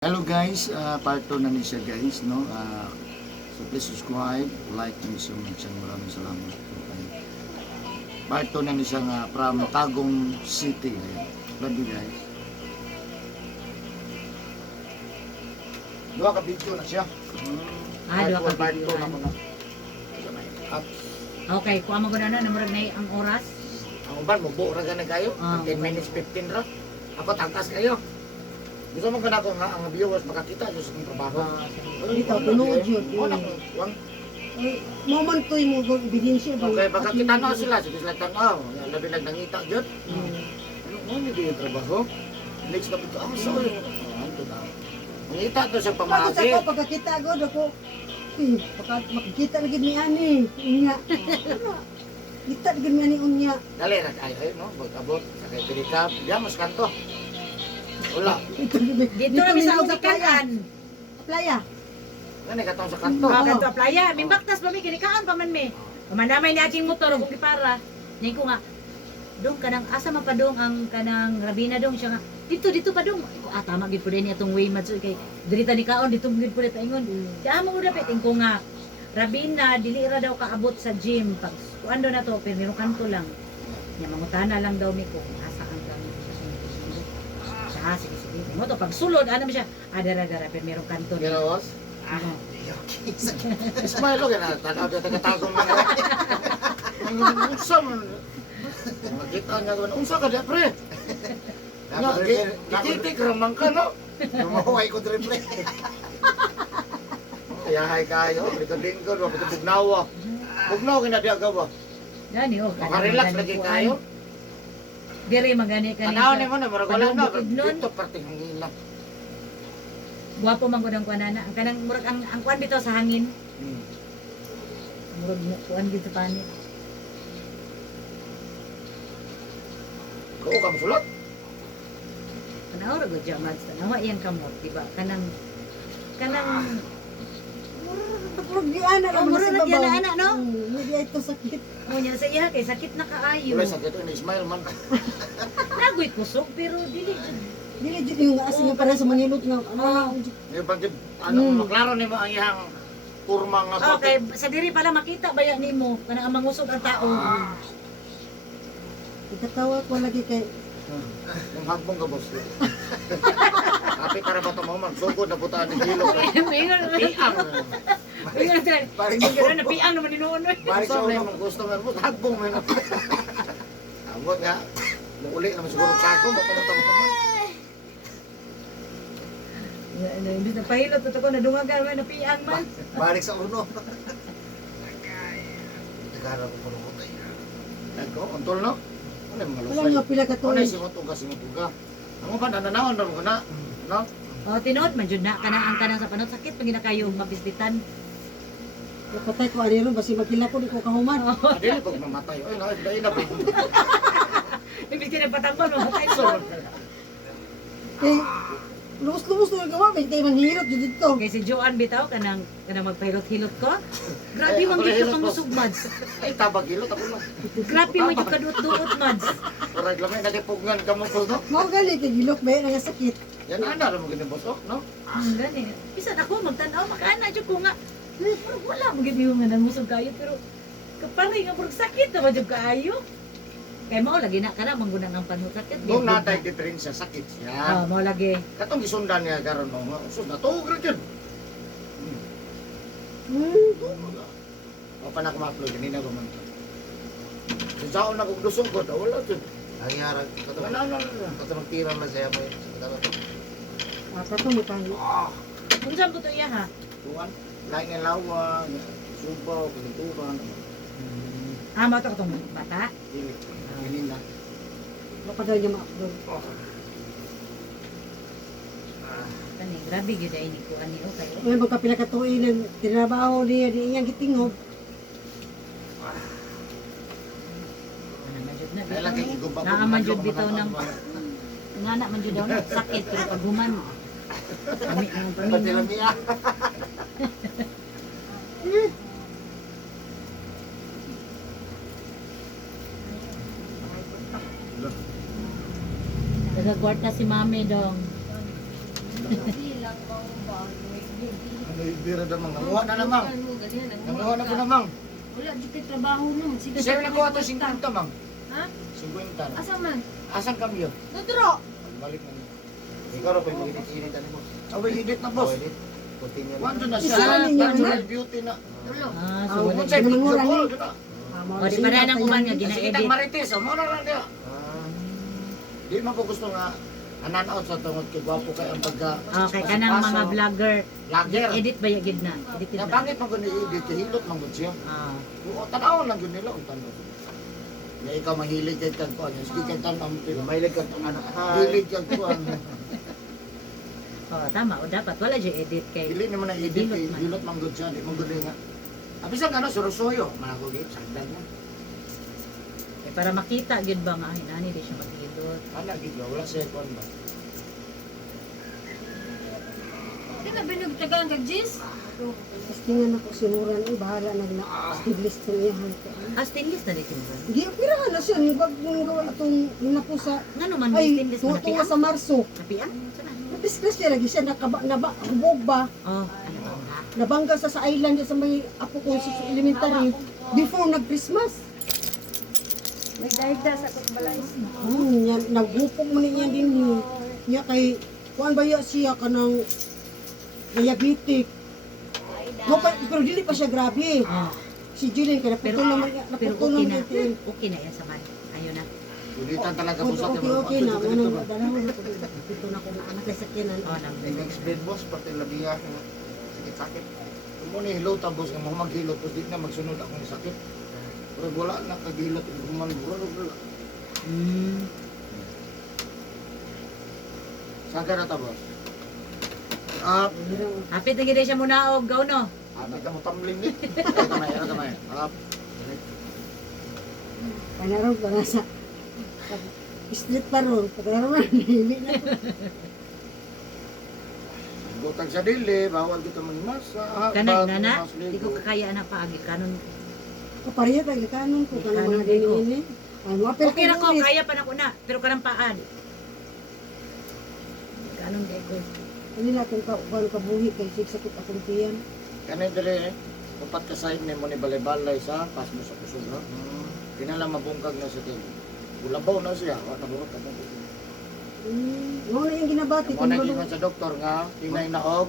Hello guys, part 2 na ni siya guys, no? So please subscribe, like and so much. Maraming salamat po. Part 2 na ni siya nga from Tagum City. Ayan. Love you guys. Dua ka video na siya. Dua ka part 2 video. na ko na. At Okay, kuha mo na namurag na ang oras. ang uban mo buo ra gani kayo. 10 minutes 15 ra. Ako tangkas kayo. Gusto mo ka na ko nga ang viewers makakita sa akong trabaho. Dito, tunood yun. Wala ko. Moment to yung mga ebidensya. Okay, baka kita na sila, sige sila tanaw. Labi lang nangita dyan. Ano hindi yung trabaho? Next na pito, so yun. Ano na? Nangita to sa Pagkita pamati. ko, pagkakita ko, ako, makikita lagi ni Ani. Unya. Kita lagi ni Ani, unya. Dali, nag-ay, no? Abot, sakay pilikap. Diyan, mas kanto. Wala. Dito na sa Ugikan. Playa. Gani katong sa kanto. Oh, kanto playa. Mimbaktas pa mi kinikaan pa man mi. Pamanamay ni ating motor ug para. Ning ko nga dong kanang asa man pa dong ang kanang Rabina dong siya nga. Dito pa dong. Tama gid pud ni atong way matso kay diri ta ni kaon dito gid pud ta ingon. Siya mo ura peting ko nga Rabina dili ra daw kaabot sa gym pag kuando na to pero kanto lang. Nya mangutana lang daw mi ko asa ang kanto sa sige. Mo to pag sulod ano mi siya. Dara pero merong kanto. Ginawas? Ano? Smile lang na, tanaw dyan, tagatagong mga. Ang unsa man. Makita niya doon, unsa ka diya, pre? Ikitik ramang ka, no? Lumahuay ko dre pre. Yahay kayo, dito lingkod, dito bugnawa. Bugnaw kinadiya ka ba? Gani oh. Makarelax lagi kayo. Dire magani kanina. Tanaw ni mo na, marag wala na. Ignon. Dito parting hangila. Guwapo man gud ang kuanana. Ang kanang murag ang kuan dito sa hangin. Murag kuan dito sa panit. Kau kam sulat? Tanaw ra gud jamad. Tanawa iyang kamot, di ba? Kanang Pagpurog di anak. mura na diyan na anak no. Hindi ito sakit. Mo niya sa iya kay sakit na kaayo. Wala sakit ni Ismail man. Nagoy kusog pero dili jud. Dili jud yung asin nga para sa manilot nga. Yung pag ano, maklaro ni mo ang iyang kurma nga Okay, sa diri pala makita ba yan nimo kanang ang mangusog ang tao. Ikatawa ko lagi kay Yung hagbong ka, boss. Kapit para ba ito mo man? Sugod na butaan ni Gilo. Ingon. Piang. Ingon sa. Paring Ingon na piang naman ninuon. Balik Gusto sa mo ulo. yung customer mo, hagbong mo yun. Abot nga. Uli naman siguro kako, mapunta mo naman. Hindi na pahilot ito ko nadungagan man napiang man. Balik sa uno. Nagara ko puno ko tayo. Nagko, untol no? Ano yung wala malusay? nga pila ka Ano tuig. yung singutuga, singutuga? Ano ba, nananaon na mo na? No? O tinuod man jud na kanang ang kanang sa panot sakit pag kayo mabisbitan. Patay ko ani ron basi magkila ko di ko kahuman. Dili ko mamatay. Ay, na, dahil na. Ibig na patambal mo patay So, so. Eh, lubos-lubos na yung gawa, may tayo manhirot dito dito. Kay si Joan bitaw kanang magpahilot-hilot ko. Grabe man gid ka musog mads. ay, tabagilot ako na. Grabe man gid ka duot mads. Parang lamay, nagipugnan ka mo po, no? Mao gali kay gilok ba nga sakit. Yan, ana, mo ganyan, boss, no? Ang gani. Bisan ako magtan-aw makaana jud ko nga. Wala mo gid yung nga musog kayo pero kapari nga purog sakit na jud kaayo. Kay mao lagi na kana manggunang ang panhut sakit. Kung natay diferensya, sakit siya. Mao lagi. Katong gisundan niya karon mo, usod na tuog ra jud. O pa na kuma-upload kanina ba man. Sa na kog lusong ko, wala jud. Ang yara. Ano. Katulong tira na siya mo. Ako to mo tayo. Unsa ko to iya ha? Tuwan, lain ng lawa, subaw, pinituran. Mao to katong bata. Dili, kanina. Mapadal niya ma-upload. Kani grabe gyud ay ni ko ani okay. May magkapila ka tuig ng tinabaho niya di iyang gitingog. Ano man jud na. Ay lang kay igubak. Naaman jud bitaw ng ngana man jud daw na sakit pero pag human. Kami ang Pati paminyo. lang niya. Nagagwarta si mami dong. Ano ibira damang? Nanguha na namang. Nanguha na po namang. Wala, di kay trabaho naman. Sige, Sir, nakuha to 50 mang. Ha? 50. Asa man? Asan kami yun? Dudro! Balik na niyo. Ikaw rin pa yung init mo. Away, edit na boss. Continue. Wanto na Isa siya. na ninyo, Natural beauty na. Ah, so Ah, wala. Kung sa'yo, picture Nanguha ko. ni. di ba? O, di ba na kuman nga, Sige, gina-edit. tag marites. Muna lang niya. Ah, Di man ko gusto nga ananood sa tungod kay gwapo kay ang pagka Okay, kanang mga vlogger. lager. Edit ba yung gid na? Edit Na na. bangit man ko ni-edit kay hilot man gud siya. Ah. Oo, tanaw lang yun nila ang tanong. Na ikaw mahilig kay kag kuan, sige kay tanong ang mahilig ka itong anak. hilig kag kuan. Oh, tama. O dapat wala dyan edit kay. Dili naman na edit Hilot kay man. hilot man gud siya, di man gud nga. Abisan ano surusoyo, manako gid sagdan na. Eh, para makita gyud ba nga hinani di siya maghilot. Ana gid wala siya kuan ba. Di na binagtagaan kag Jis? Testingan ako sinuran ay bahala nagna list ko iya han. Ah, stainless na dito ba? Gi pirahan na siya ni bag nung gawa atong inapo sa Ngano man ay stainless na tunga napian? sa Marso. Napian? Sana? Nadisgrasya lagi siya naba hubog ba? Oh, ano ba nga? Nabangga sa island sa may apo ko sa elementary before nag-Christmas. May daigda sa kutbalay. Yan, naghupog mo niya din yun. Niya kay, kuan ba ya siya kanang diabetic. No, pero dili pa siya grabe. Oh, Si Julian, kaya pero naputol naman niya. pero Naputol okay na. naman niya. Okay na yan sa man. Ayun na. Ulitan talaga po sa Okay na. Ano, dalawa na ko. Ito na ko na anak sa sakyanan. Oh, nang Nag-explain boss, pati labiya. Sakit-sakit. Mo ni hilot tapos nga mo maghilot tapos di na magsunod akong sakit. Pero wala na kagilot guman wala. Hmm. Saan ka na tapos? Up. Hapit na gid siya muna og gawno. Ano ka mo tumbling ni? Ano kamay? Up. Panarong pa na sa street pa ron. Pagkaroon na, hindi na. Butang sa dili, bawal kita magmasa. Kanay nana, di ko kakaya na paagi kanon. Kapariya tayo kanon ko. Kanang mga ganyan. Ano, apel Okay ra ko, kaya pa na ko na, pero kanang paan. Kanon kay ko. Kanila kung kauban kabuhi kay sakit akong tiyan. Kanay dili eh. Upat ka side ni mo ni balay-balay sa pas mo sa kusog no. Kinala mabungkag na sa tiyan. Bulabaw na siya, wa nabuhat ka mo. Ano na yung ginabati? Mo na gingon sa doktor nga tinay na og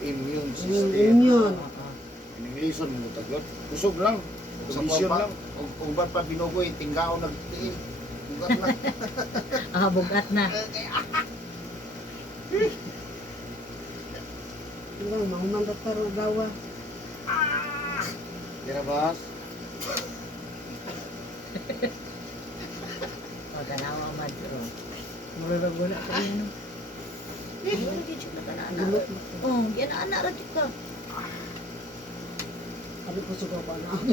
immune system. Yun. Ining lison mo tagot. Kusog lang. Sa Condition pa, lang. ubat pa binugoy, tinggao nagtiil. Ugat na. Ah, bugat na. Ilang mahuman doktor na dawa. Dira boss. O, tanawa madro. Murag-wala ka yan, no? Wala din siya nakanana. Oh, yan na anak radyo ka. Sabi ko sugaw ba na ako.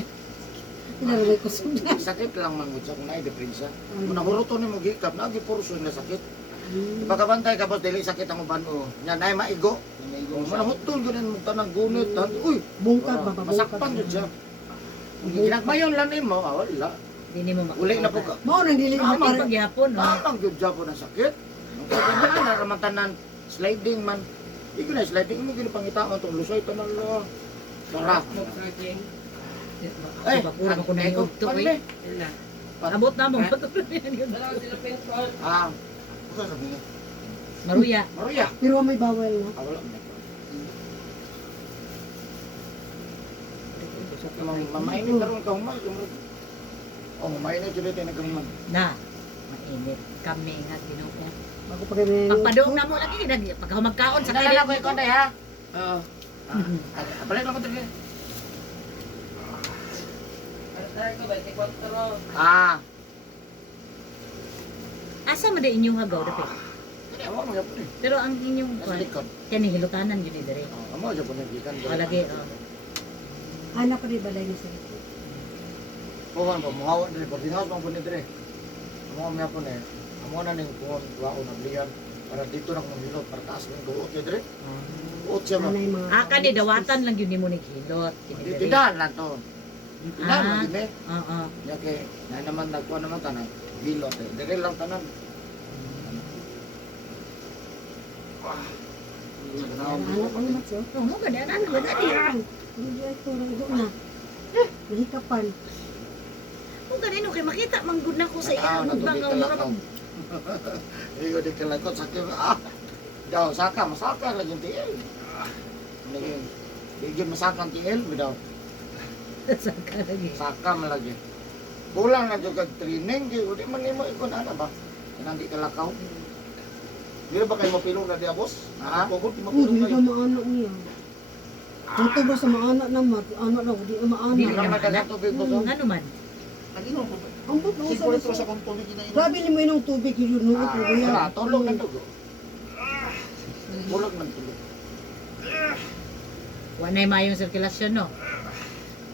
Pinaragay ko sugaw. Sakit lang man gud sa kung naay depresya. Kung nahuruto ni mo gikap, nagi porso na sakit. Ipagabantay ka boss dili sakit ang uban o. Nya naay maigo. Kung manahutol gyud mo tanang gunit, uy, Bungkag ba? masakpan gyud siya. Kung ginagmayon lang nimo, wala. Hindi ni mo makita. Uli na po ka. Mao nang dili Ang mapare. pagyapon, no? Tamang gyud Japon ang sakit. Ang kailangan na raman tanan sliding man. Di ko na sliding mo gyud pangitaon tong lusoy tanan lo. Sarap. Ay, bakura ko na yung ugtok, eh. Abot na mo. Ah, Usa sabi niya. Maruya. Maruya. Pero may bawal na. Ah, wala man. Mamainit karon ka human. Oh, mamainit jud tayo nagkahuman. Na. Mainit. Kami nga ginoo. Ako pa kami. Pagpadoong na mo lagi. Pagkamagkaon sa Sakala ko kalit. ikaw day ha. Oo. Balik lang ko dali. Ah, Asa man din inyong hagaw dapat. kani amo mo gyapon eh. Pero ang inyong Sa likod. kani hilutanan yun ni dire. Oh, amo gyapon gikan. O lagi. Oh. Anak ko rin balay ni sir. Kuhan ba muhawa diri pag dinhaw mo pud diri. Amo mo gyapon eh. Amo na ning kuhan tuwa na bliyan para dito na ko hilot para taas ning duot diri. Duot siya ba. Anay mga. Ah, kani dawatan lang yun ni mo ni hilot. Kini dire. Tindahan lang to. Tindahan Ah. man din eh. Oo. Ya kay na naman nagkuha naman tanan. Hilot eh. Diri lang tanan. Anak ko naman siya. Oh, mo ganda ano ganda di. Hindi ito, naigo na. Nahikapan. Mo ganda no kay makita manggod na ko sa iya Ah, bang natubig ka lang ako. Iyo di kalakot sakit. Daw saka masaka lagi tiil. Lagi. Bigyan masaka ang tiil bidaw. Saka lagi. Saka man lagi. Kulang na jud kag training di udi man nimo ikon ana ba. Kanang di kalakaw. Di ba kayo mapilong na diya boss? Ha? Pagod, di Hindi mapulong ka kayo. maanak niya. Ito ba sa maanak naman? Anak na, di Di maanak. Kulang na kag tubig boss. oh. Ano man? Naginom ko. Ang ba't mo Siguro ito sa kontrol kita ino. Grabe ni mo inong tubig yun, no? Ah, wala, tulog na dugo. Tulog man tulog. Wa na mayong sirkulasyon no.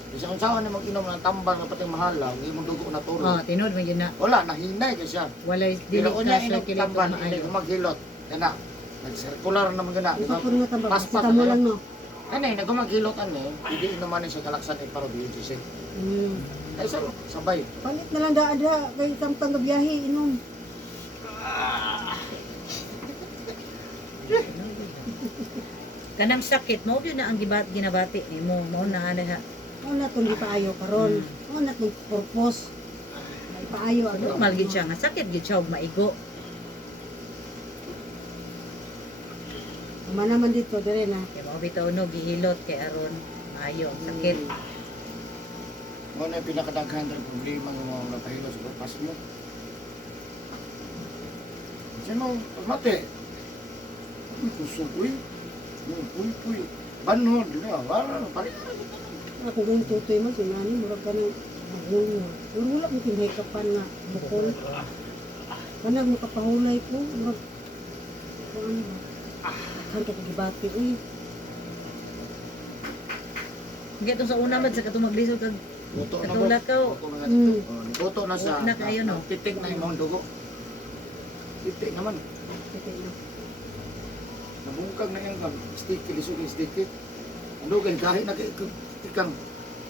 Kasi kung saan na mag-inom ng tambal nga pati mahalaw, hindi mo dugo na tulog. Oh, tinod man yun na. Wala, nahinay ka siya. Walay dili Pero kung niya ka inom circulate tambal, hindi maayo. ko maghilot. Yan na. Nag-circular naman gana. Ito po nga tambal, Paspas kita mo na lang, no? Ano eh, nagmaghilot ano eh. Hindi naman siya kalaksan eh, para BGC. Ay, sabay. Palit na lang daada, kay tamtang gabiyahe, inom. Kanang sakit mo yun na ang ginabati nimo. Mao na ana ha. Ano na itong ipaayo karon? Ano na itong purpose? Ipaayo, ano? Normal gid siya nga sakit gid siya og maigo. Ama naman dito, dire na. Kay mao bitaw no gihilot kay aron maayo ang sakit. Mo na yung pinakadaghan ng problema ng mga napahilot sa pas mo. Sino, mati. Kusukoy. Puy. Banod, di ba? Wala, palit. Ako ganyan tutoy man, sinani, murag ka ng maghunyo. Pero wala mo kinahikapan nga, bukol. Kanag makapahulay ko, murag, ano ba? Kan ka kagibati, uy. Nga itong sa una man sa katong maglisod kag Buto na katulad boss. ka. Buto na Mm. dito. Buto na sa Na kayo, no? titik na yung mga dugo. Titik naman. Sige na. Nabungkag na yung sticky, lisog yung sticky. Ano gan kahit nagtikang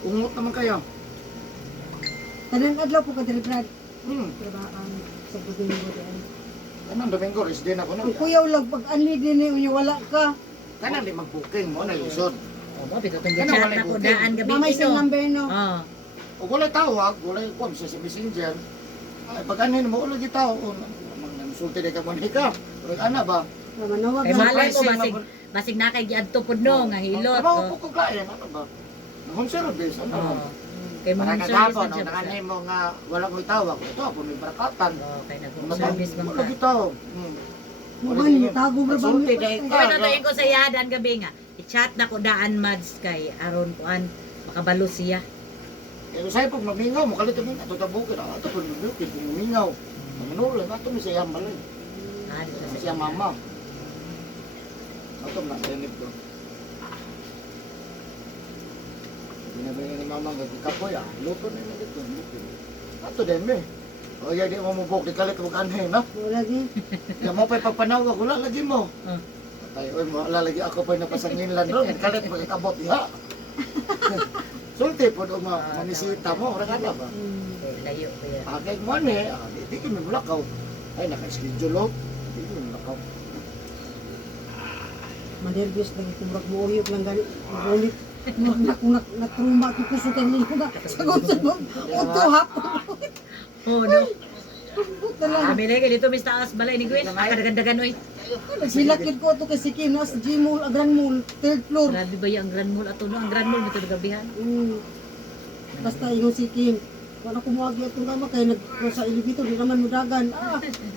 ungot naman kayo. Tanan adlaw po ka dire, Brad. Hmm. Sa Domingo diyan. Kanang Domingo, resident ako na. Ang kuyaw lang pag ani din unya wala ka. Kanang di mag-booking mo na lisod. Oh, mo bitaw tong Ano, chat walay na ko booking? daan gabi Mamay sa ito. number no. Oh. O wala tawag, wala yung kwan sa messenger. Ay, pag anin mo, wala yung tao. Nangsulti na ka mo ka. Pero ana ba? Manawag Kay na. malay ko Pricing, basig na kay giadto pud no nga hilot. Trabaho Oh. ko kung kain, ano ba? Nahon service, ano ba? Oh. Kay mo Para service kagapon, na siya. ang nakanin mo nga wala mo itawag. Ito ako, may barakatan. Oh, kay nag-service man Wala ka. yung tawag. Mubay mo tago bra ba? Sulti dahil ka. Kaya natuyin ko sa yadan gabi nga. I-chat na ko daan mads kay aron kuan makabalo siya. Pero sa'yo pag mamingaw, makalit mo, ito tabukin. Ito pag mamingaw, mamingaw. Mamingaw, ito may sayang balay. Ah, di ba Kasi siya? ang mama. Ito na, sinip ko. Binabayan ni mama, kapoy luto na yun dito. Ito din eh. O yan, di mo mabok, di kalit mo kanhin, ha? Wala gi. Yan mo pa'y pagpanawag, wala lagi mo. Oh. Patay, oy, wala lagi ako pa'y napasangin lang doon, di kalit mo ikabot, ha? Sulti po doon mamisita mo, orang ano ba? Eh, layo ko yan. Agay mo di kami mulakaw. Ay, naka-schedule, oh. Di kami mulakaw. Manervyos lagi kumrag mo uyog lang gani. Magulit. Natruma ko kusutan niyo nga. Sagot. Uto hapon. Oh, no. Talaga. Kami lagi dito mis taas balay ni Gwen. Akadagan-dagan oy. Silakid ko to kasi kinas G-Mall, Grand Mall, third floor. Grabe ba yung Grand Mall ato no? Ang Grand Mall dito gabihan. Basta yung si Kim. Wala ko muagi itong kama kaya sa elevator, di naman mudagan.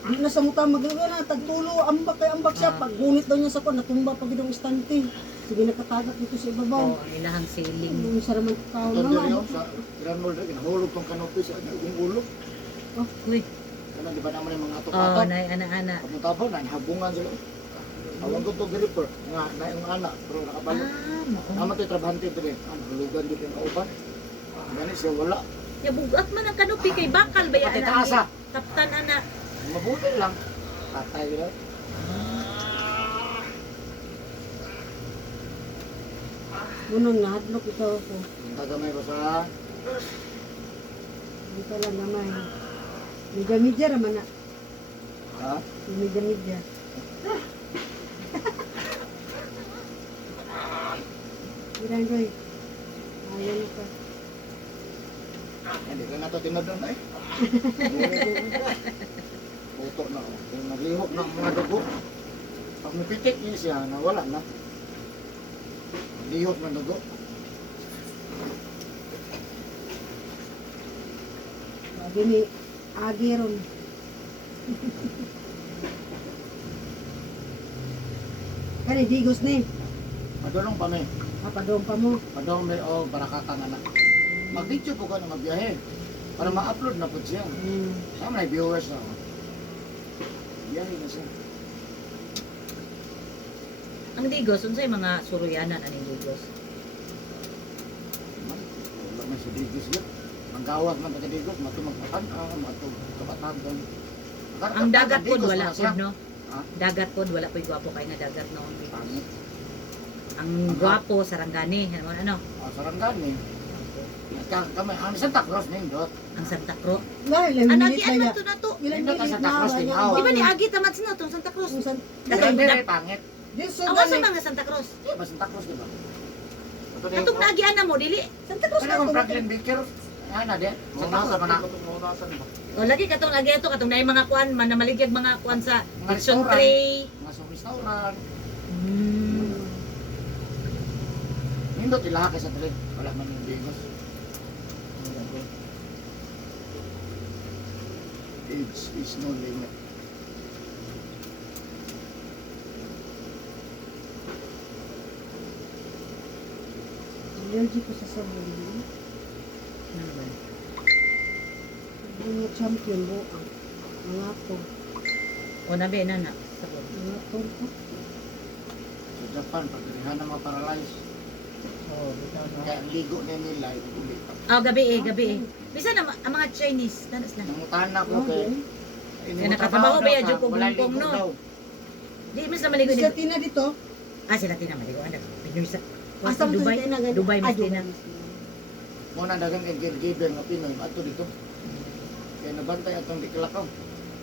Di na sa muka magagana, tagtulo, ambak kay ambak siya. Pag gunit daw niya sa ko, natumba pag itong istante. Sige, nakatagak dito sa ibabaw. Oh, ang ilahang ceiling. Yung saraman tao Ito na din yun, nga. sa Grand Mall rin, nahulog tong kanopi sa yung ulo. Uy. Ano, di ba naman yung mga Oh, atok-atok? nay ana-ana. Kapunta po, habungan sila. Awang ko to gripper, nga, na yung anak, pero nakabalo. Ah, Naman ito, trabahante ito rin. Hulugan dito yung kauban. Ganit siya, wala. ya bugat man ang kanupi kay bakal ba Pati yan taasa. Taptan ana. Mabuti lang. Patay lang. Munang nahadlok ito ako. Yung tagamay ba sa... Ito lang naman. Media-media raman na. Ha? Media-media. lang doy. Ayan ka. Hindi ka na ito tinadon ay. Puto na ako. Yung naglihok ng mga dugo. Pag mapitik niya siya, nawala na. Lihok ng dugo. Lagi ni Agiron. Kani digos ni. Madulong pa may. Padong pa mo. Madulong may o barakatan na na. Mag-video po ka na magbiyahe. Para ma-upload na po siya. Sama na viewers na ako. Biyahe na siya. Ang digos, unsay mga suruyanan aning digos? Wala man si Digos yun. Ang gawas man taga Digos, matumagpatan, matupatan. Ang dagat pod wala pod no. Ha? Dagat pod wala po'y gwapo kay na dagat no. Pangit. Ang gwapo sarangani, ano? Sarangani. Kami, ang Santa Cruz na yun, Ang Santa Cruz. Dahil Ano minute agi na ano to na to? Ilan Hindi ka minute Santa na Cruz ba din, niya? aw. Di ba ni agi tamad sino tong Santa Cruz? Katong dire pangit. Diso Awa sa gani. mga Santa Cruz. Di ba Santa Cruz, di ba? Katong nagian na mo dili. Santa Cruz Kaya na kung to. Franklin Baker, na din. Santa Cruz ba na? O lagi katong lagi ato katong naay mga kuan man namaligyag mga kuan sa Mga kitchen restaurant. tray. Mga sa restaurant. Hmm. Nindot ilaha kay sa dire. Wala man yung Digos. Age is no limit. Allergic ko sa sabon. Ano ba? Mga champion mo ang mga to. O nabi na na. Sabon. Mga to. Sa Japan, pag dirihan na mga paralyzed. Oh, bitaw no. Kaya ang ligo na nila, uli. Ah, gabi eh, gabi eh. Bisan ang mga Chinese, tanas lang. Nangutan na ko kay... Kaya nakatrabaho ba yan, Joko Bumpong, no? Di mas na maligo ni. Sa tina dito. Ah, sila tina maligo anak. Pinoy sa Asa mo Dubai. sa tina gani? Dubai mas Ah, tina. Muna dagang caregiver na Pinoy, ato dito. Kaya nabantay atong diklakaw.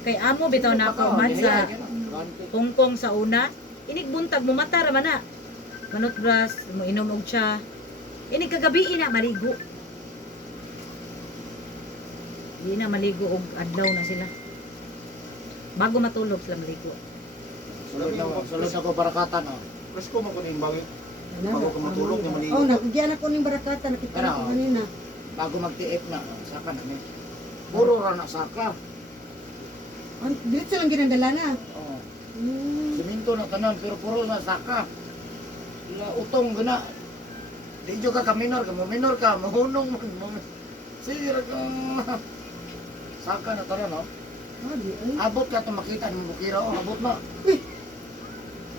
Kay amo bitaw na ako man sa Hong Kong sa una. Inig buntag mo mata ra man na. Manot bras, mo inom og tsa. Inig kagabi na maligo. Di na maligo og adlaw na sila. Bago matulog sila maligo. Sulod ako barakatan, oh. Kasi ko makunin bagay. Ano? Bago ka matulog, yung maligo. Oh, nakagyan ako ng barakata. Nakita Ano? ko kanina. Bago mag-TF na, saka na niya. Puro ra na saka. Diretso lang ginandala na. Oh. Hmm. Siminto na tanan, pero puro na saka. Ila utong gana. Di jo ka minor ka, mahunong mo. Sira ka. Saka na tanan, no? Ah, di ay. Abot ka to makita ng bukira, oh, abot na.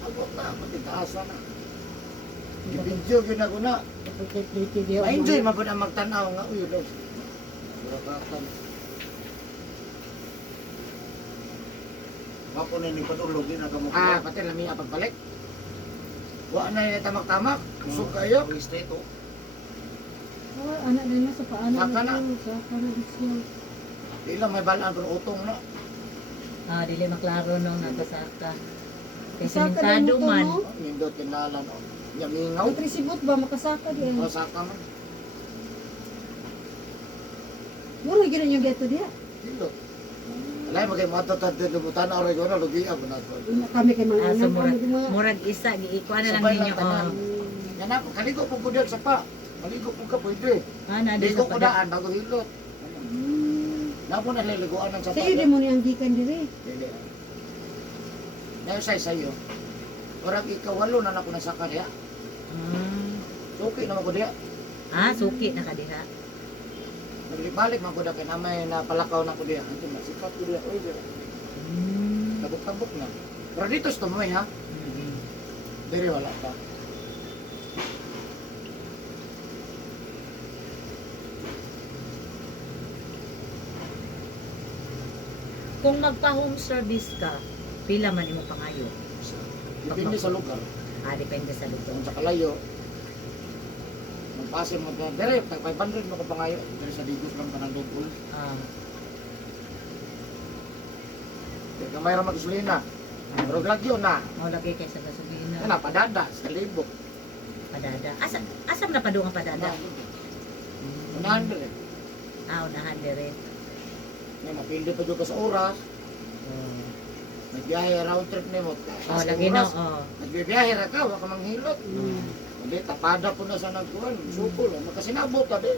Abot na, matitaasa na. Di-video yun ako na. Ma-enjoy man po na magtanaw nga, uy, lo. Barakatan. Mapo na ni patulog din ang gamot. Ah, pati lamia pagbalik. Wa na yung tamak-tamak, kusog kayo. Ang straight, oh. Oh, anak na na sa paano. Saka na. Saka na dito. Di lang may balaan pero utong na. Ah, dili maklaro nung nagkasaka. Kay Saka na simentado mo to, man. no? Nindot kinalan, oh. Yamingaw. Ang trisibot ba makasaka di ay. O saka man. Mura gina yung geto diya. Dilo. Alay, magay matatad din lubutan na oray ko na, lugi ako na. Kami kay mga Ah, so anak murag, kami mga. murag isa, giikuan na lang Sabay lang ninyo. tanan. Oh. Yan ako, kaligo po ko dyan sa pa. Maligo po ka pwede. Ah, na di Ligo sa ko pada. daan bago hilot. Napo na liliguan ng Sa sapa. iyo di mo niyang gikan diri. Dili. Dahil sa'yo. Parang ikawalo na ako na sa kanya. Suki naman ko diya. Ah, suki na kadiha. Nagbalik man ko na kaya namay na palakaw na ko diya. Ito na, sikat ko diya. Uy, diya. Tabok-tabok na. Pero dito sa tumoy ha. Diri wala pa. Kung magpa-home service ka, pila man imo pangayo? Depende sa lugar. Ah, depende sa lugar. Kung sa kalayo, magpase mo na. Dere, tag 500 mo ko pangayo. Dere sa Digos lang ka ng double. Ah, Dere ka mayroon mag-gasolina. Pero lagyo na. mo lagi kay sa gasolina. Ano, padada, sa libo. Padada. Asam na padung ang padada. Unahan din eh. Unahan dire. May mapindi pa doon ka sa oras. Nagbiyahe round trip ni mo. Lagi no. Nagbibiyahe ra ka, wala ka manghilot. Hindi, tapada po na sa nagkuhan. Sukol, makasinabot ka di.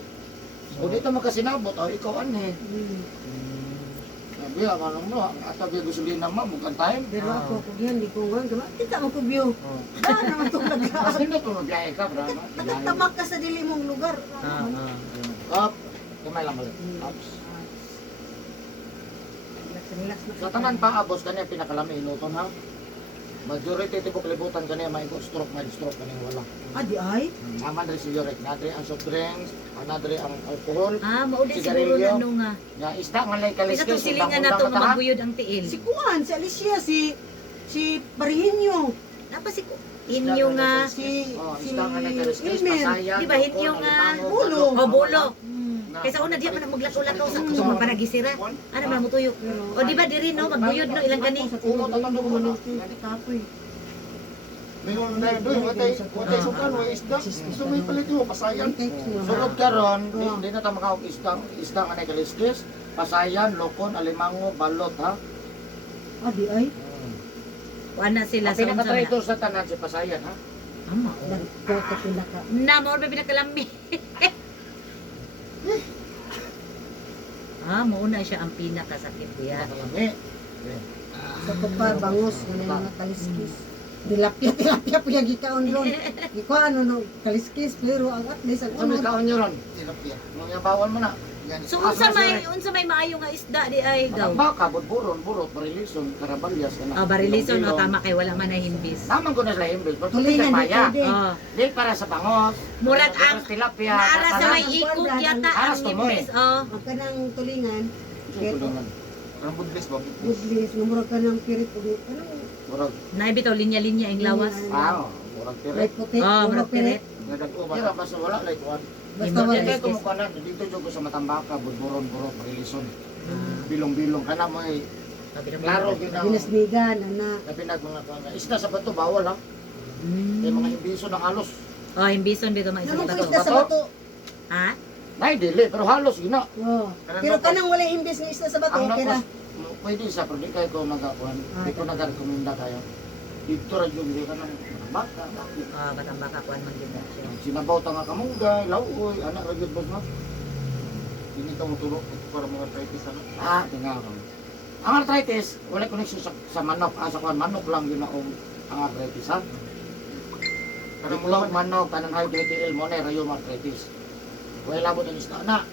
O dito makasinabot, ikaw anhe. Sabi, ano mo, ato biya gasolina mo, mukhang time. Pero ako, kung yan, di ko nga, kita mo ko view. Daan naman itong Mas lagaan. hindi ko magbiyahe ka, brana. Nakatamak ka sa dili mong lugar. Up, kamay lang ulit. Ups. Relax na. Sa tanan pa, abos kanya pinakalami inuton ha. Majority tibok libutan kanya may stroke, may stroke kanya wala. Di ay? Naman rin si Yurek, nadri ang soft drinks, nadri ang alcohol. Mauli siguro Sigarilyo. na nung nga. Nga isda nga lay Isa kaliskis. to silingan na to nga magbuyod ang tiil. Si Kuan, si Alicia, si Parihinyo, Napa si inyo nga. si Isda nga lay kaliskis, Ilmen. pasayan. Di ba, hinyo nga. Bulo. Bulo. Kaysa una diya man maglakaw-lakaw sa kusog panagisira. Ano man mo tuyok. O di ba diri no magbuyod no ilang gani. Umot ang dugo mo kapoy. Mayroon na doon, watay sukan, way isda. Gusto mo ipalit mo, pasayan. Sulod karon, di na tayo makawag isda nga lay kaliskis, pasayan, lokon, alimango, balot ha. Di ay? Ana sila Ang sa unsa pinaka-traitor na. sa tanan si pasayan ha. Ama. Nagkota pinaka. Na mo ba pinakalami. Mauna siya ang pinakasakit kuya. Nakalami. Sa kupar, bangus, ganyan mga kaliskis. Tilapia po yung gikaon doon. Ikaw ano no, kaliskis, pero ang at least ang Sa may unod. kaon nyo ron? Tilapia. Nung yabawan mo na. So unsa may maayo nga isda di ay daw. Baka, budburon, burot, barilison, karabalyas. Barilison o tama kay wala man na himbis. Naman ko na sa himbis. Ba't Tulingan sa dito maya? din. Di para sa bangos. Murag para ang sa tilapia. naara sa may Ang ikog buwan, yata ang aras to mo himbis. Oh. Ang kanang tulingan, Ang budlis ba? budlis, numurag ka ng pirit o anong Murag. Naibitaw linya-linya ang lawas. Murag light tiret. puti, Murag pirit. Nagag-uban. Kira, basta wala, like one. Basta Hindi wala. Kaya kumukuha na, dito dyan ko sa Matambaka, budburon, burot, barilison. Bilong-bilong. Kana mo eh. Klaro, ginang. Binasmigan, ana. Napinag mga isda sa bato, bawal ha. May mga imbiso ng halos. Himbison dito may Naman isda ko to. isda sa bato. Ha? Nay, dili, pero halos, gina. Oh. Pero kanang wala imbis na isda sa bato, Ang okay ra. nakos, pwede sa pero di kayo ko nagakuhan. Di ko nagarekomenda kayo. Dito ra yung di ka ng baka. Batang baka kuan man gid siya. Sinabaw ta nga kamunggay, lauoy, anak ra gyud boss no. Dili ka mo tulo para mga arthritis ano. Tinga ko. Ang arthritis, wala connection sa manok. Sa kuan manok lang yun ang arthritis ha. Kanang mulog manok, kanang high blood mo na rayo arthritis. Wala labot ang isda na.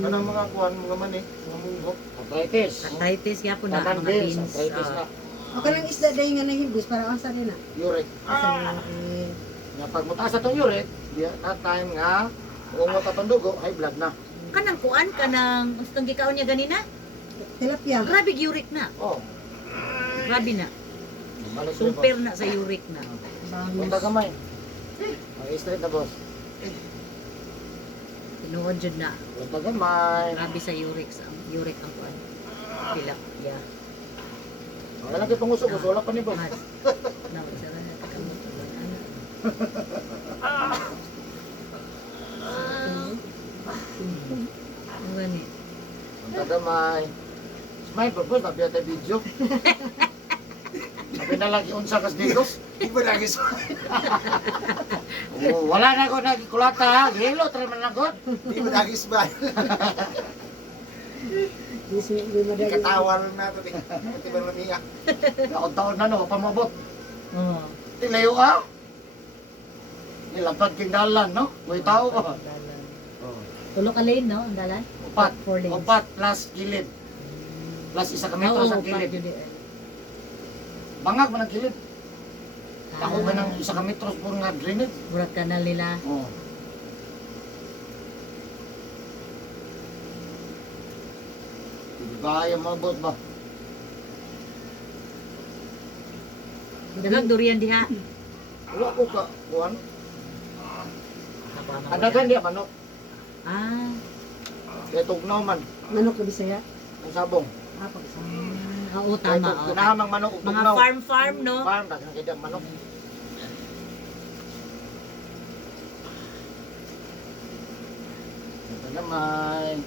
Kanang mga kuan mga mani, mga munggok, arthritis. Arthritis yapon na Tanan mga din, beans. arthritis na. O kanang isda dahil nga nahimbis, para asa rin na. Uric. Asa na Nga pag mutaas atong uric, that time nga ungot atong dugo, high blood na. Kanang kuan kanang unstong gikaon niya ganina. tilapia. Grabe uric na. Oh, Grabe na. balik Super na sa uric na. Punta kamay. Ay, straight na boss. Tinuod jud na. Punta kamay. Grabe sa uric ang kuan. Tilapia. Wala lang kitong usok, wala pa ni boss. Mas. Nawag sa na takamot ana. Ang gani. Punta kamay. Smile pa boss, nabiya tayo video. Sabi na lagi unsa kas digos. Di ba lagi sa... Oh, wala na ako nagkulata ha. Hilo, try man lang god. Di ba lagi sa... Ikatawal na ito. Di ba lumiya? Taon-taon na no, pamabot. Oh. Tilayo ka. Nilapad king dalan, no? May tao ka. Tulo ka lane no, ang dalan? Upat. 4 lanes. Upat plus gilid. Plus isa ka metro sa upat gilid. yun eh. Bangag man ang gilid. Ako ka ng isa ka metro po nga drainage. Murag kanal nila. Oh. Hindi kaya mabot ba? Dagang durian diha. Wala ko ka. Kuhan. Nakuha Anagan niya manok. Ah, Kaya tugnaw man. Manok na Bisaya? Ang sabong. Pag oo tama. Kinahamang manok. Mga Tugnaw. farm no. Farm. Dagang kaya manok. Gamay.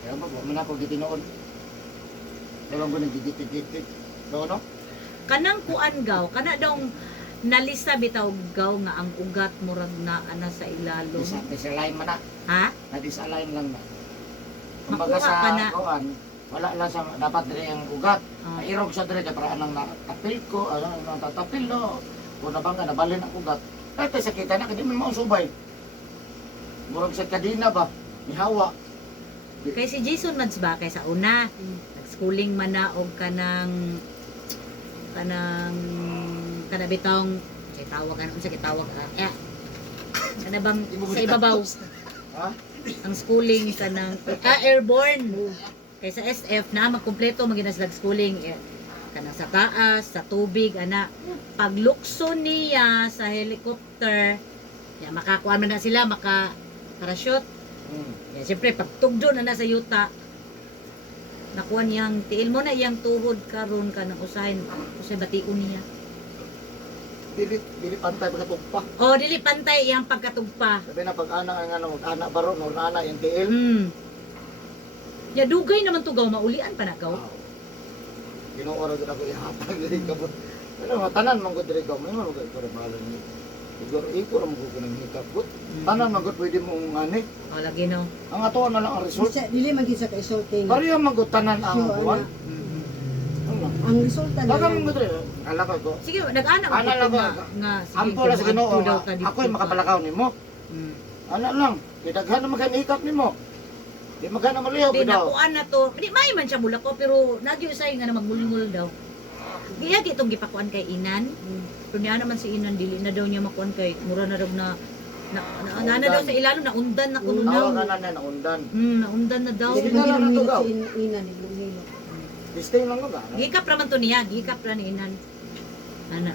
Kaya ba, wala ako gitinoon. Ewan ko nagigit-git. No? Kanang kuan gaw, kana daw nalista bitaw gaw nga ang ugat murag na ana sa ilalom. Disalign man na. Ha? Na-disalign lang na. Makuha Kumbaga sa pa na. kuan, wala lang sa dapat dire ang ugat. Ah. Nairog sa dire para anang natapil ko, anang tatapil no. Kung nabangga nabalin ang ugat. Kahit sa kita na kadi man mausubay. Murag sa kadina ba? Mihawa. Kay si Jason Mads ba kay sa una nag-schooling man na og kanang kanabitong say tawag ano sa kitawag kana bang sa ibabaw Ha? ang schooling kanang airborne kay sa SF na magkumpleto maginas schooling kanang sa taas sa tubig ana paglukso niya sa helicopter ya makakuha man na sila maka parachute. Ya, siyempre, pagtugdo na nasa yuta, nakuha niyang, tiil mo na iyang tuhod karon ka ng usahin batiun niya. Dili pantay pagkatugpa. O, dili pantay iyang pagkatugpa. Sabi na pag-ana ang ano, mag-ana baron o nana yung tiil. Ya, dugay naman tugaw, maulian pa na gaw. Ginuora gud ako ihatag diri kabot. Ano tanan man gud diri gaw, may man gud para balan ni. Igor iko ra mo gud nang hikapot. Tanan man gud pwede mo ngani. O, lagi no. Ang ato na lang ang result. Isa, dili man gid sa ka-isulting. Pareho man gud tanan ang So, buwan. ana, ang resulta na Dagan mo diri. Ala ko. Sige, nag-ana Ana lang ko ko. nga, sige, Ampo la sa kung Ginoo. adto daw ka dito Ako'y ka. makapalakaw nimo. Mm. Ana lang. Kidaghan na magkanikap nimo. Di magana maliw Di daw. nakuan na to. Di may man siya mula ko, pero nagyo usay nga na magmulmul daw. Giya itong gipakuan kay Inan. Pero niya naman si Inan, dili na daw niya makuan kay mura na daw na daw sa ilalo, naundan na kuno daw. Tawagan na naundan. Naundan na daw. Dili Sige man na lang gid tugaw. si ina ni Lumilo. Disting lang ko ba? Gikap raman to niya, gikap ra ni Inan. Ana.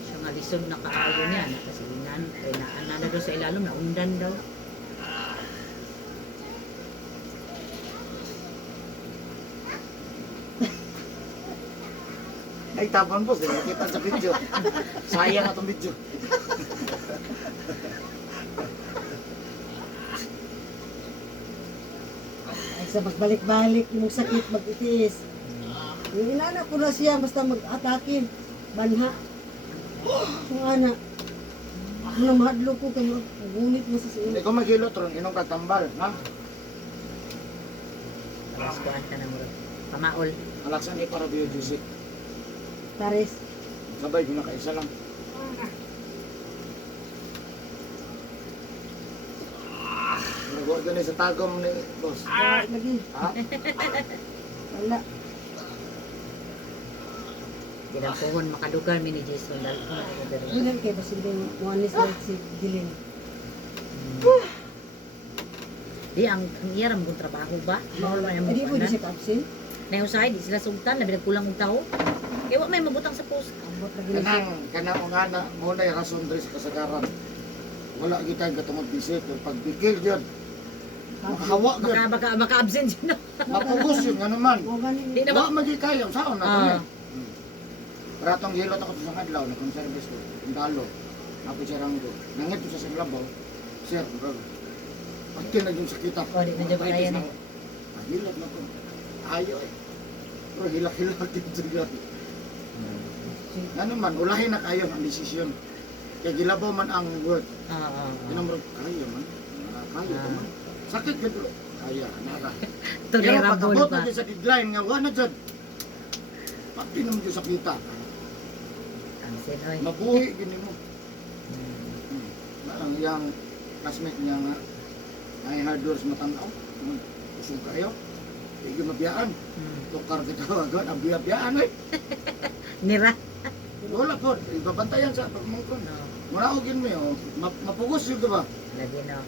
Siya nga lisod na kaayo niya, na kasi Inan. Kaya na daw sa ilalo, naundan daw. Ay, tabang boss, di nakita sa video. Sayang atong video. Ay sa magbalik-balik yung sakit mag-itiis. Yung inana ko na siya basta mag-atake. Banha. Yung ana. Ano mahadlo ko kay gunit mo sa Hindi siya. ko magilot ron, inong kagtambal, ha? Tapos kuan ka na mo. Pamaol. Alaksan para biodiesel. Pares. Sabay ko na kaisa lang. Nagawa ganun sa tagom ni boss. Lagi. Ha? Wala. Kinapuhon makadugan mi ni Jason dal. Bilang kay basildo mo anis lang si Diling. Di ang iya ram kung trabaho ba? Mao man ang Hindi mo di mga siya ka-absent. na usahay di sila sugtan labi nagkulang og tawo. Kaya wa may mabutang sa post. Ambot lagi na siya. Kanang nga na muna yung rason diri sa kasagaran. Wala kita katungod bisik, pag bigil yun. Makahawa yun. Baka absent siya. Mapugos yun, nga naman. O gani. Di na Wala magi kayo, saan na Ah. kami? Ratong hilot ako sa kadlaw na kung service ko, yung talo. Ako siya ranggo. Nangit ko sa saglabaw. Sir, bro. Pagti na yung sakita. Oh, di na dyan ba kaya na? Hilot na ko. Ayo eh. Pero hilak-hilak din siya. Nga naman, ulahin na kayo ang desisyon. Kaya gilabaw man ang word. Tinamurag, kaya man. Kaya Ah. man. Sakit ka tulo. Kaya, nara. Pero Tolerable pagkabot ba? na dyan sa deadline nga, wala dyan. Pagti naman dyan sa kita. Ang sinoy. Mabuhi gini mo. Ang yang classmate niya nga, ay hard doors matanaw. Usog kayo. Hindi mabiyaan. Tukar kita agad, ang biyabiyaan eh. Nira. Wala po, ibabantayan sa pagmungkon. Muraugin mo yun, mapugos yun diba? Lagi na.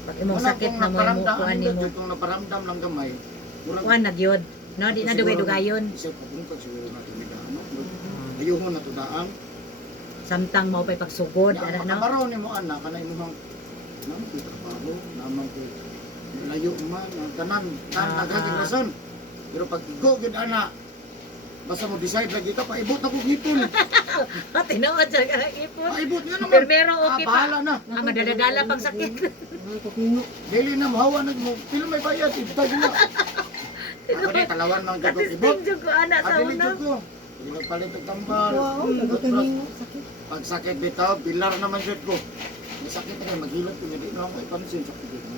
Pag imong sakit na mo mo kuan nimo. Kung naparamdam lang gamay, Kuan na gyud. No, di na dugay-dugayon. Isip ko kung siguro natin may daan. Ayuhon na to daan. Samtang mao pay pagsugod Na ana no. makabaraw ni mo anak, kanay mo mang nang trabaho, naman ko layo man, ang tanan, nagaging rason. Pero pag igo gid ana, basta mo decide lagi ka, paibot na kong hipon. Tinood siya ka ng ipon. Maibot nga naman. Pero okay pa. Bahala na. Ang madadala pag sakit. Ang kupino. Dili na mahawa na mo. Pila may bayad. Ibutay na. Ako na talawan ng jagong ibot. Katisting jud ko ana sa Adili una. ko. Hindi nagpalit og tambal. Wow, nagkahingo. Sakit. Pag sakit bitaw, pilar naman jud ko. May sakit na kayo, maghilot ko. Hindi na ako ipansin. Sakit dito.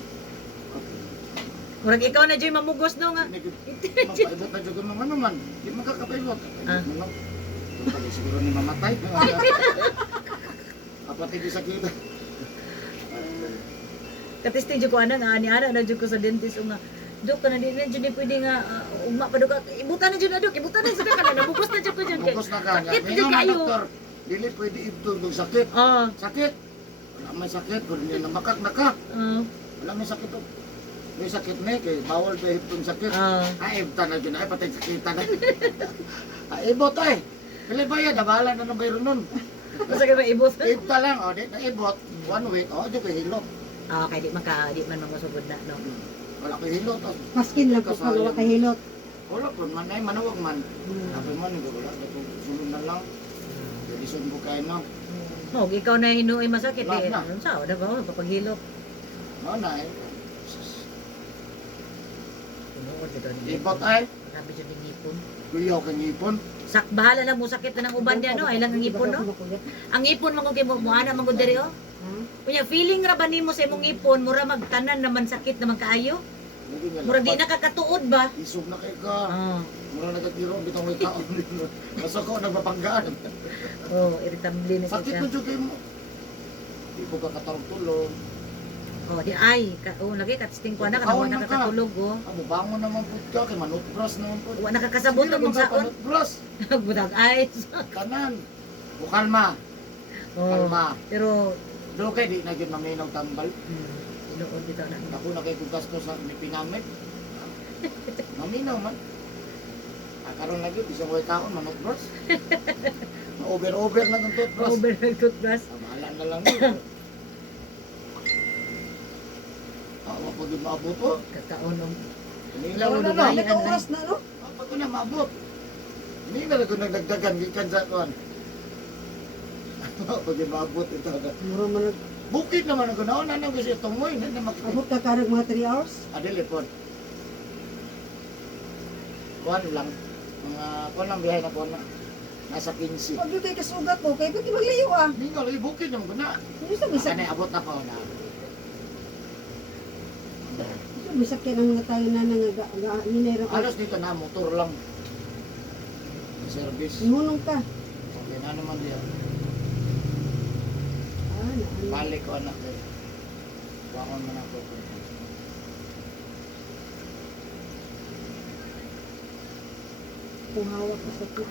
Murag ikaw na Joy mamugos no nga. Mapaibot na jud ko mga naman. Di magkakapaibot. Ah. Pag siguro ni mamatay. Kapatid sa kita. Katisting jud ko ana nga ani ana na jud ko sa dentist o nga. Dok kana di na jud ni pwede nga ugma pa ka. Ibutan na jud na dok, ibutan na jud ka na nabugos na jud ko jud. Bukos na ka. Sakit Ngayon jud nga, kayo. doktor, dili pwede ibtog ng sakit. Oh. Sakit. Wala may sakit. Kung hindi na makak na ka. Oh. Wala may sakit. May sakit na kay bawal ba ibtog sakit. Oh. Ay, ibta na dyan. Ay, patay sakita na. Ay, ibot ay. Kali ba yan? Nabahala na ng bayro nun. Basta kay maibos. Ibta lang. O, di na ibot. 1 week. O, di ko hilot. Ah, kay di man mamasugod na no. Wala ko hilot. O, Maskin lang po pag wala kahilot. wala po. Man ay, manawag man. Sabi mo, hindi wala. Sunod na lang. Lison ko kayo no. Mo ikaw na hinuoy masakit Lahat eh. na. Ano sa na ba papaghilot. No, na eh. Tinuod jud ni. Ibot ay. Sabi jud ni ngipon. Kuyaw ka ngipon. Sak bahala na mo sakit na ng uban niya no, ay lang ang ngipon no. Ang ngipon man ko kay mo ana man ko diri oh. Kunya feeling ra ba nimo sa imong ngipon mura magtanan naman sakit naman kaayo? Hindi nga Mura di lapat. nakakatuod ba? Isog na kayo ka. Ah. Mura nagkatiro. Bitang may kaon. Masok ko, nagpapanggaan. Oh, irritable na Sakit siya. mo dyan kayo mo. Di po ka katulog. Oh, di ay, lagi katisting ko na kana Kaon wala man ka. nakakatulog oh. Amo bangon naman po ka. Kay manutbras naman po. Wa nakakasabot Sige og naman ka, unsaon. manutbras. Budag ay. Tanan. O kalma. Oh. Kalma. Pero Pero kay di na yun maminaw tambal. tinuod dito na. Ako na kay kugas ko sa pinamit. Maminaw man. Karon lagi isang way kaon manutbras. Over na ng toothbrush. Over toothbrush. Bahala na lang yun. Ako po din maabot po. Kakaon ng Nilaw Wala na na. na. Nagka-oras na no? Ako ko na maabot. Hindi na lang ko nagdagdagan. Gikan sa kuhan. Ako din maabot ito. Mura man nag Bukid naman ako. Nauna na kasi itong mo. Hindi na makikita. abot ka karag mga 3 hours. Adili po. Kuhan lang. Mga kuhan lang biyahe na kuhan na. Nasa 15. Pag yung kay kasugat mo, kay pati maglayo ah. Hindi nga lagi bukid naman ko na. Hindi sa bisa. Kanay abot na po na. Bisa kaya ng mga tayo na ninero ka. Alos dito na. Motor lang. Service. Munong ka. Yan na naman diyan. Ah, na. Balik ko anak ko. Wakon man ako. Kung hawak ka sa kit.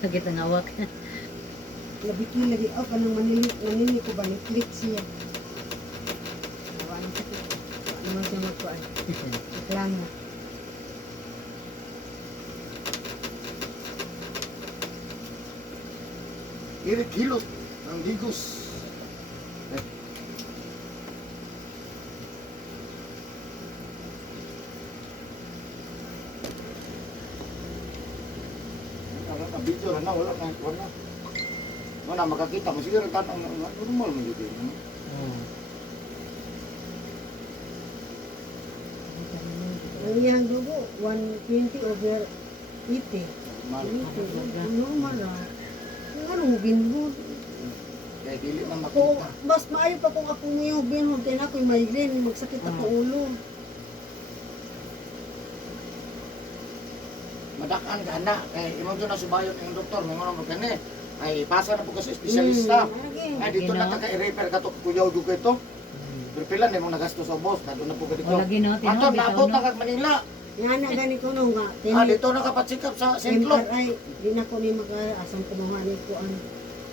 Sagit ang hawak. Labiki lagi ako kanang manili ko ba ni click siya. Awan sa kit. Ano man siya magkuan. Lang na. Irit hilot ng digos. Video na wala na wala. Wala makakita mo siguro tanong normal mo dito. Ang iyang dugo 120 over 80. Normal. Normal ah. Kung anong binhod. Kaya dili na Ako, makita. mas maayo pa kung ako ngayong binhod. Kaya na ako'y migraine. Magsakit ako ulo. Madakan ka na kay imo na subayon ng doktor mo mo kani. Ay pasa na po kasi espesyalista. Ay dito na ta ka i-refer ka to kuyaw dugo ito. Pero pila na mo nagastos sa boss, dado na po ka dito. O lagi no, Ato tinuod naabot bitaw na no. kag Manila. Nga na gani ko no nga. Dito na ka patsikap sa St. Luke. MRI. Di na ko ni maka-asang kumuha ko ang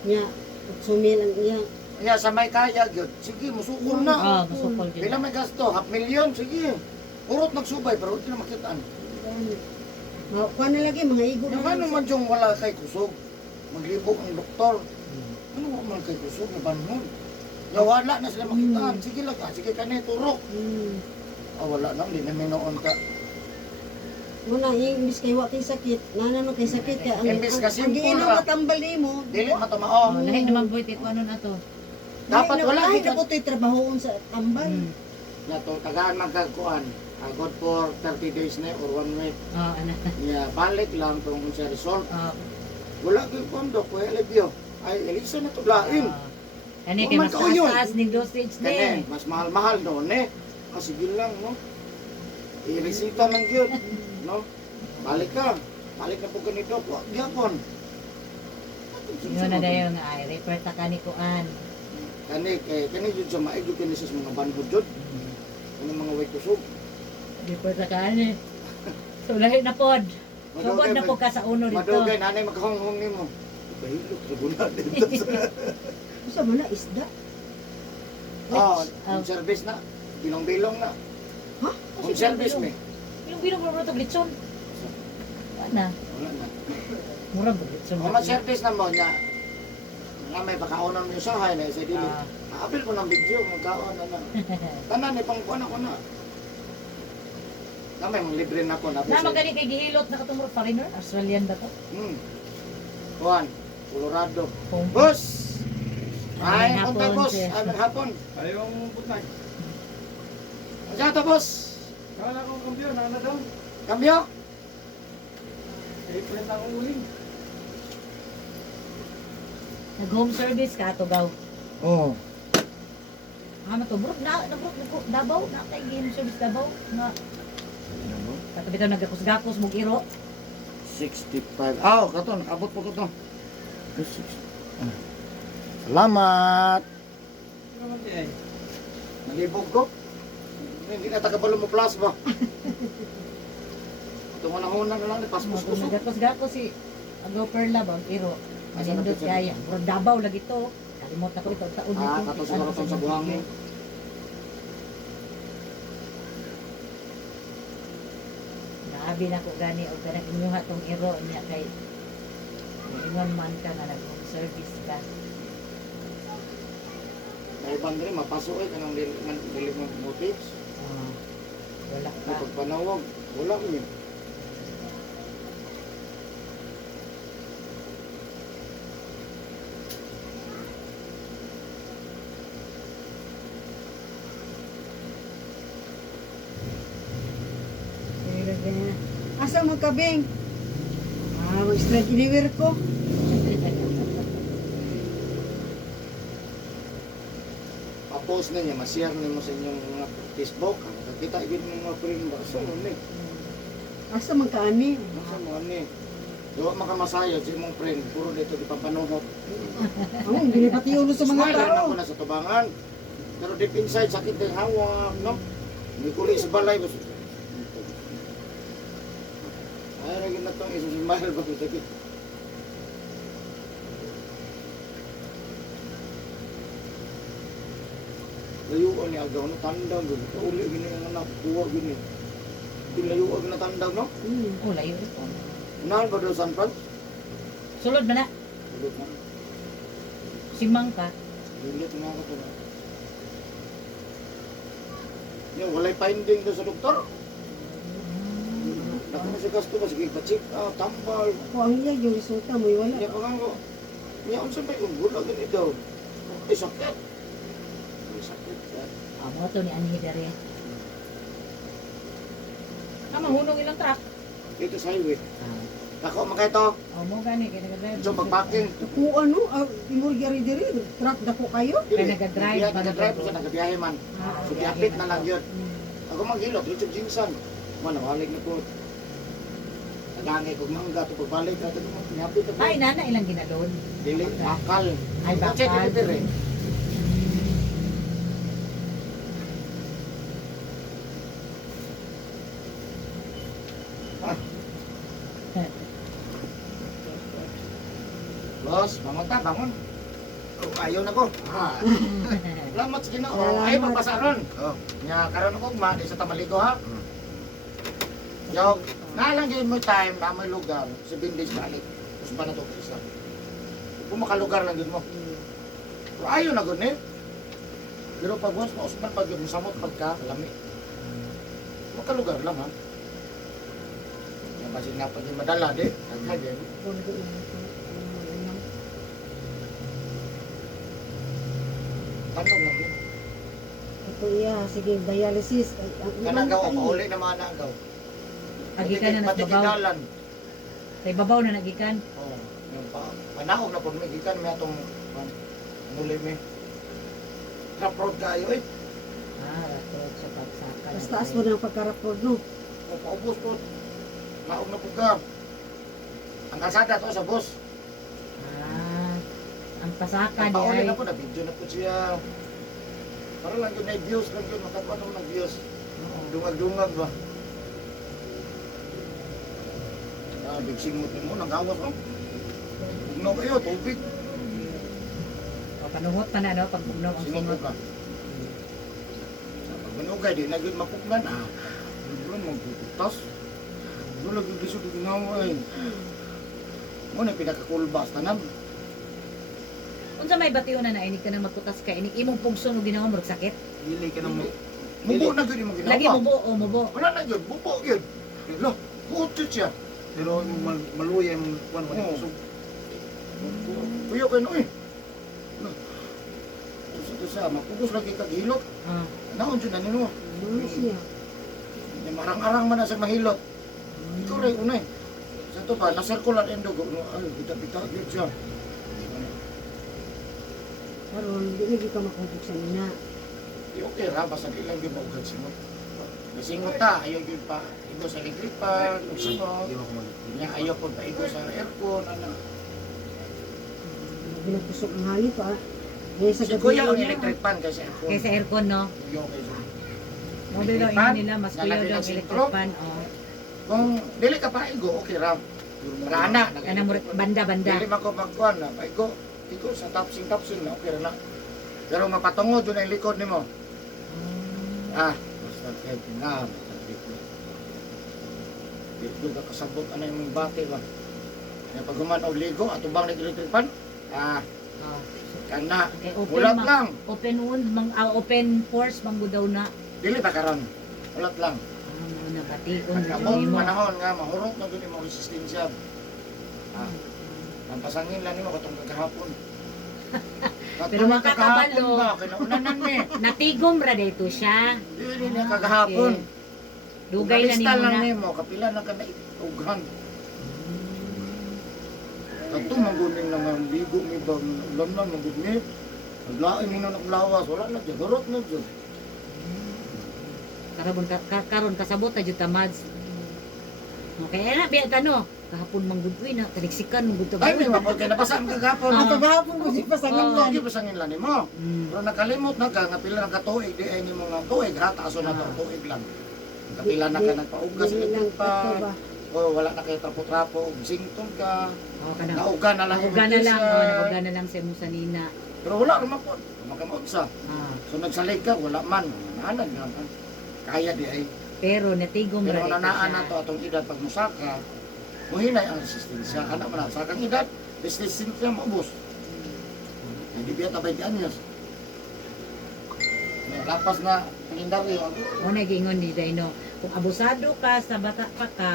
niya. At sumil ang iya. Kaya sa may kaya gyud. Sige, musukol na. Ah, masukol din. Pila may gasto? 500,000, sige. Urot nagsubay pero di na makitaan. Kuha na lagi mga igo. Yung ano man yung wala kay kusog. Maglibog ang doktor. Ano man kay kusog na banhon? Ya wala na sila makitaan. Sige lang, sige ka na turok. Hmm. Ah, wala na, hindi na may noon ka. Muna, imbis kay wakay sakit, naman kay sakit kaya Imbis ka simple giinaw ra. matambal nimo. Dili matumao. Oh, lahi naman boy tit ano na to. Dapat wala Ay, kita. dapat to'y trabahoon sa tambal. Mm. Ya to tagaan magkakuan. Agod for 30 days na or 1 week. Oh, ana. Ya balik lang tong sa result. Oh. Wala gyud kondo ko elebyo. Ay elisa na to lain. Kani Oh, kay man mas kao yun. taas ning dosage Kani ni. mas mahal-mahal no ne. Sige lang no. Iresita lang gyud, no? Balik ka. Balik na po ganito. Wa gyapon. Yun na dayon nga ay refer ta kani kuan. Kani jud sa maig jud kini sa mga banhod jud. Ano mga way kusog. Refer ta kani. So lahi na pod. Sugod na po ka sa uno dito. Madugay nanay magkahonghong nimo. Bahilot sa bunad dito sa. Usa man na isda. Oh, Oh. service na. Bilong-bilong na. Ha? Home service me. Yung bilong mo to glitson. Ana, Wala na. mura ba glitson? Home service na mo nya. Nga may pakaunan mo sa hay na sa dili. Ah. Apil ko ng video magkaon na na. Tanan ni pang kuan ako na. Namay mong libre na ko na. Na magani kay gihilot na katong foreigner, Australian ba to? Kuan, Colorado. Home. Boss! Ay, Ay, punta hapon, boss. sir. Ay, maghapon. Ayong butay. Ano to boss? Kala kong kampiyon, ano daw? Kambyo? Eh, print akong uling. Nag-home service ka to gaw. Oo. Ano to? Bro, Davao, na kay home service Davao nga kato bitaw nagakos-gakos mong iro. 65. Ah, katon, abot po ko to. Salamat. Ano naman di ay? Nalibog ko. Hindi na tagabalo mo plus ba? Ito mo na huna na lang, Kung paspos-puso. nagakos-gakos si Agaw Perla ba iro. Manindot kaya. Bro, Davao lagi to. Kalimot na ko ito taon Ah, nito. kato siguro tong sa buhangin. Grabe na ko gani o kanang inyuha tong iro niya kay ingon man ka nga nag-home service ka. Naibang rin, mapasuoy ka ng dilig ng motives. Ah, wala ka. Kapag panawag, wala ko yun. Asa man kabing? Ah, mag-strike anywhere ko. Pa-post na niya, ma-share niyo sa inyong mga Facebook. Kita ibig ng mga friend ba? So, ano eh. Asa man kaani? Nasa mo ano eh. Diwa makamasayod sa imong friend. Puro dito di pampanuhot. Oh, hindi na pati ulo sa mga Smile lang tao. ako na sa tubangan. Pero deep inside, sakit ng hawak, no? May kuli sa balay. Ay, naging na itong isusumahal ba kung sakit. Layuan ni agaw no, tandang gud. Uli gini ang anak, buwa gini. Layuan na tandang no? Oh, layo ito. Unahan ba daw San Fran? Sulod ba na? Ulit na. Simang ka. Ulit na ako to na. Yung walay finding doon sa doktor. Naku na sa gasto ba, sige pa-check out, tambal. Kung ang iya yung resulta mo, wala. Niya pa nga ko. Niya unsa ba yung gulag gani daw? Ay sakit. Ay sakit. Ah, mga to ni Anhi Daria. Ah, mahunong ilang truck. Dito sa highway. Ah. Ako makay to. Oh, mo gani kay nag-drive. So pagpacking. Kung ano, imol diri truck dako kayo. Kaya nag-drive ba? Nag-drive siya, nagbiyahe man. Ah, So biyahe diapit man. na lang yun. Ako maghilot, Richard Jinsan. Manawalig na po. Nagangay ko mangga to pagbalik ka to diapit ka. Ay, nana ilang ginalon. Dili bakal. Ay, bakal. Check it dire. Boss, bangon ta, bangon. Oh, ayaw na ko. Ah. Salamat sa Ginoo. Ayaw magpasaron. Oh, nya karon ako ma di sa Tamaligo ha. Yo, nalang gyud mo time na may lugar, 7 days balik. Tapos pa na to isa. Kung makalugar lang gyud mo. Pero ayaw na gud ni. Pero pag once mausban pag yung samot pagka lami. Makalugar lang ha. Kasi nga pag madala di. Kaya Wala ko yun. tanong lang yun. Ito iya, sige, dialysis. Ay, ang Kanagaw tayo. ako uli na mga nagaw. Agikan na Pati nagbabaw. kidalan. Kay babaw na nagikan. Oo. Yung panahon na po may gikan may atong muli may. Raprod kayo eh. Ratod sa pagsakan. Mas taas mo ng pagkarapod, no? O paubos po. Naog na po ka. Ang kalsada to sa bus. Ang pasaka Ang di pauli ay. na po na video na po siya. Para lang yun ay views lang yun. Makakuha naman ng views. Dungag-dungag ba? Bigsimot mo. Nanggawas mo. Bugnaw kayo. Tubig. O panuhot pa na no pag bugnaw ang Singot singot. ka. Pag manugay, di na yun mapugnan. Doon magpuputas. Doon lagi gisod yung ginawa eh. Mo na pinakakulbas tanan. Unsa may batiyon na inig ka nang magkutas ka inig imong pugso no ginawa mo sakit. Dili ka nang Mubo na yun yung ginawa. Lagi mubo o mubo. Wala na yun. Bubo yun. Lo, kutot siya. pero yung maluya yung kuan mo Oo. kusog. Kuya kayo no eh. Lo. Ito sa mapugos lagi kagilot. Ah. Naon dyan na nino. Ano siya? Marang-arang man na sa mahilot. Ikaw rin unay. Sa ito pa, nasirkular yung dugo. Ay, bita-bita yun siya. Karon, di lagi ka makahubog sa nina. Di okay ra, basta di lang yung baugad singot. Nasingot ta, ayaw yun pa. Igo sa electripan, singot. Di ba ko mag Niya ayaw po pa igo sa aircon. Ano. Ginagkusog ang hangin pa. Eh, sa Si gabi Kuya ang na. electric fan kasi aircon. Kaysa aircon no. Kuya kayo siya. Mobile daw Electric fan, ino nila mas kuya lalagyan daw ng ang electric sintro. fan. Oh. Kung dili ka pa igo, okay ra. Rana. Kanang banda-banda. Dili man ko magkuhan na, paigo. Igo sa tapsing na, okay ra na. Pero mapatungod yun ang likod nimo. Basta kahit na. Dito ka kasabot ano yung bati ba. Kaya pag human og ligo, atubang nag-electric fan, Oh. kana. Kay open Ulat ma- lang. Open wound open force manggo daw na. Dili pa karon. Ulat lang. Ano na bation Pagkabot mo. panahon nga mahurot na gud imong resistensya. Ang pasangin lang nimo katong kagahapon. Pero makakabalo. ba kinaunanan ni. Natigom ra dito siya. Dili na kagahapon. Dugay na Kalista nimo lang na. nimo kapila na ka na ughan. Kadto mangguning na nga ligo mi ba ulan na manggut mi. Naglain mi na naglawas wala na jud garot na jud. Karon kasabot ta jud ta mads. Okay na biya tano. Kahapon manggudwi na taliksikan manggud ta. Ay mi mapod kay napasa ang kagahapon. Ang kagahapon mo si pasangan Oo. yan. Hindi pasangin lang nimo. Pero nakalimot na ka nga pila na ka tuig di ay nimo nga tuig hataso na to tuig lang. Kapila na ka nagpaugas Dili lang pa. ito ba? O wala na kayo trapo-trapo, sington ka. Oh kana. Nauga na lang Uga na lang, siya. uga na lang sa imong sanina. Pero wala naman po. Makamotsa. Ah. So nagsalig ka, wala man. Naanan na man. Kaya di ay. Pero natigom Pero ra dito nanaan na siya. to atong edad pag musaka. Muhinay ang resistensya. Anak man sa kang edad, resistensya maubos. Hindi biya tabay di anyos. Lapas na kalendaryo. Mo na gingon ni Dino, kung abusado ka sa bata pa ka,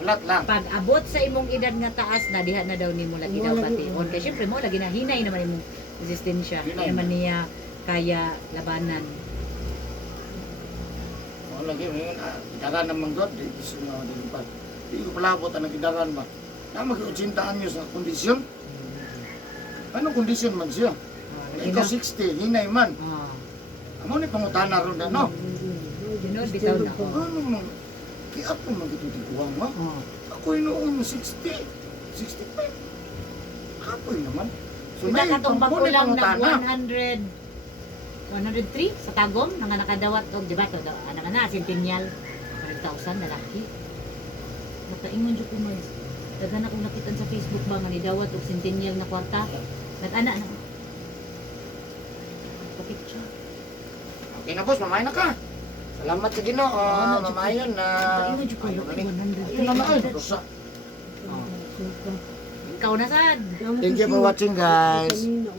Ulat lang. pag abot sa imong edad nga taas na diha na daw nimo lagi daw Wala pati. gyud. On kay syempre mo lagi na hinay naman imong resistensya. Hinay. Hindi naman niya kaya labanan. Ano lagi ngayon, idaran ng manggod, di gusto nga dilipad. Di ko palabot ang idaran ba. Na mag-80 anyos sa kondisyon. Anong kondisyon man siya? Ikaw 60, hinay man. Ah. Amo ni pangutana ron na, no? Junod bitaw na. Ano man? Kaya ako magitutiguan mo. Oh. Ako'y noon 60, 65. Ako'y naman. Kita katong pangkuli bago lang nag pangutana. 103 sa Tagom nga nakadawat og di ba to ano na centennial 100,000 lalaki. Nakaingon jud ko mas. Daghan akong nakitan sa Facebook ba nga ni dawat og centennial na kwarta. Nag-ana na. Bakit siya? Okay na boss, mamay na ka. Salamat sa Ginoo. Mamayon na. Nakaingon jud ko Ayun na ni. 103. Ayun na na. Rosa. Ikaw na sad. Thank you for watching guys. Kanina,